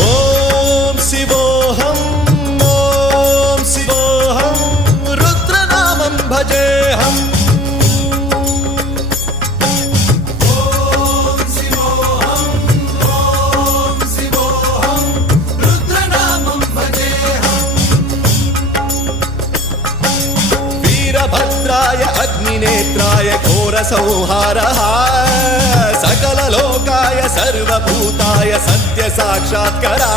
ఓం శివోహం ఓం శివోహం రుద్రనామం భజేహం ఓం శివోహం ఓం శివోహం రుద్రనామం భజేహం వీరభద్రాయ అగ్నినేత్రాయ ఘోర సంహారః सकल लोकाय सर्वभूताय सत्य साक्षात्कारा